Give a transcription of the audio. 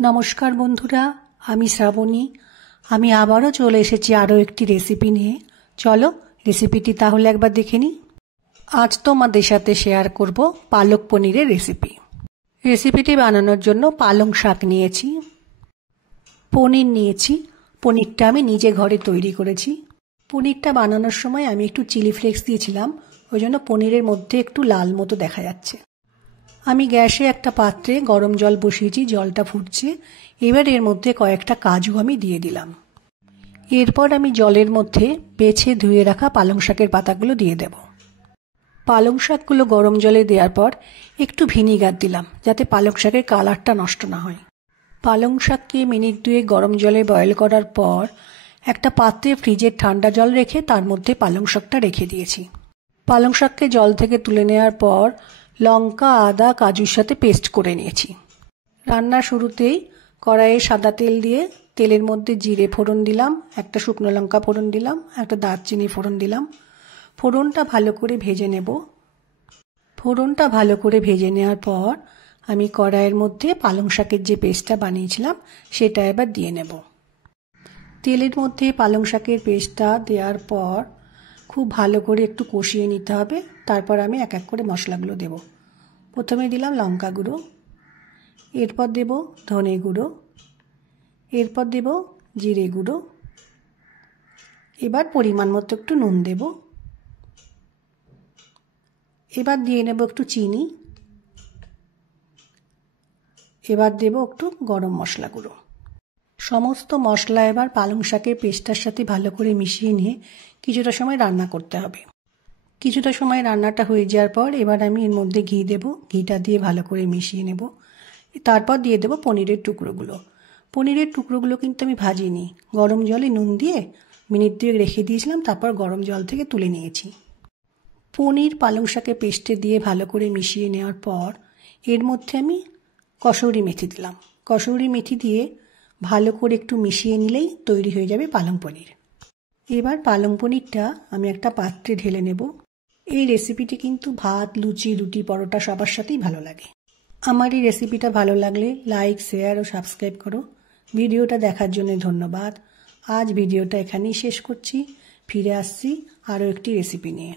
নমস্কার বন্ধুরা, আমি শ্রাবণী। আমি আবারও চলে এসেছি আরও একটি রেসিপি নিয়ে। চলো রেসিপিটি তাহলে একবার দেখে নিই। আজ তোমাদের সাথে শেয়ার করব পালক পনিরের রেসিপি। রেসিপিটি বানানোর জন্য পালং শাক নিয়েছি, পনির নিয়েছি। পনিরটা আমি নিজে ঘরে তৈরি করেছি। পনিরটা বানানোর সময় আমি একটু চিলি ফ্লেক্স দিয়েছিলাম, ওই জন্য পনিরের মধ্যে একটু লাল মতো দেখা যাচ্ছে। আমি গ্যাসে একটা পাত্রে গরম জল বসিয়েছি, জলটা ফুটছে। এবার এর মধ্যে কয়েকটা কাজু আমি দিয়ে দিলাম। এরপর আমি জলের মধ্যে বেছে ধুয়ে রাখা পালং শাকের পাতাগুলো দিয়ে দেব। পালং শাকগুলো গরম জলে দেওয়ার পর একটু ভিনিগার দিলাম, যাতে পালং শাকের কালারটা নষ্ট না হয়। পালং শাককে মিনিট 2 গরম জলে বয়েল করার পর একটা পাত্রে ফ্রিজের ঠান্ডা জল রেখে তার মধ্যে পালং শাকটা রেখে দিয়েছি। পালং শাককে জল থেকে তুলে নেওয়ার পর লঙ্কা, আদা, কাজুর সাথে পেস্ট করে নিয়েছি। রান্নার শুরুতেই কড়াইয়ে সাদা তেল দিয়ে তেলের মধ্যে জিরে ফোড়ন দিলাম, একটা শুকনো লঙ্কা ফোড়ন দিলাম, একটা দারচিনি ফোড়ন দিলাম। ফোড়নটা ভালো করে ভেজে নেব। ফোড়নটা ভালো করে ভেজে নেওয়ার পর আমি কড়াইয়ের মধ্যে পালং শাকের যে পেস্টটা বানিয়েছিলাম সেটা এবার দিয়ে নেব। তেলের মধ্যে পালং শাকের পেস্টটা দেওয়ার পর খুব ভালো করে একটু কষিয়ে নিতে হবে। তারপর আমি এক এক করে মশলাগুলো দেব। প্রথমে দিলাম লঙ্কা গুঁড়ো, এরপর দেব ধনে গুঁড়ো, এরপর দেব জিরে গুঁড়ো। এবার পরিমাণ মতো একটু নুন দেব। এবার দিয়ে নেব একটু চিনি। এবার দেব একটু গরম মশলা গুঁড়ো। সমস্ত মশলা এবার পালং শাকের পেস্টটার সাথে ভালো করে মিশিয়ে নিয়ে কিছুটা সময় রান্না করতে হবে। কিছুটা সময় রান্নাটা হয়ে যাওয়ার পর এবার আমি এর মধ্যে ঘি দেব। ঘিটা দিয়ে ভালো করে মিশিয়ে নেব। তারপর দিয়ে দেব পনিরের টুকরোগুলো। পনিরের টুকরোগুলো কিন্তু আমি ভাজিনি, গরম জলে নুন দিয়ে মিনিট 2 রেখে দিয়েছিলাম, তারপর গরম জল থেকে তুলে নিয়েছি। পনির পালং শাকে পেস্টে দিয়ে ভালো করে মিশিয়ে নেওয়ার পর এর মধ্যে আমি কসুরি মেথি দিলাম। কসুরি মেথি দিয়ে ভালো করে একটু মিশিয়ে নিলেই তৈরি হয়ে যাবে পালং পনির। এবার পালং পনিরটা আমি একটা পাত্রে ঢেলে নেব। এই রেসিপিটি কিন্তু ভাত, লুচি, রুটি, পরোটা সবার সাথেই ভালো লাগে। আমার এই রেসিপিটা ভালো লাগলে লাইক, শেয়ার ও সাবস্ক্রাইব করো। ভিডিওটা দেখার জন্য ধন্যবাদ। আজ ভিডিওটা এখানেই শেষ করছি। ফিরে আসছি আরও একটি রেসিপি নিয়ে।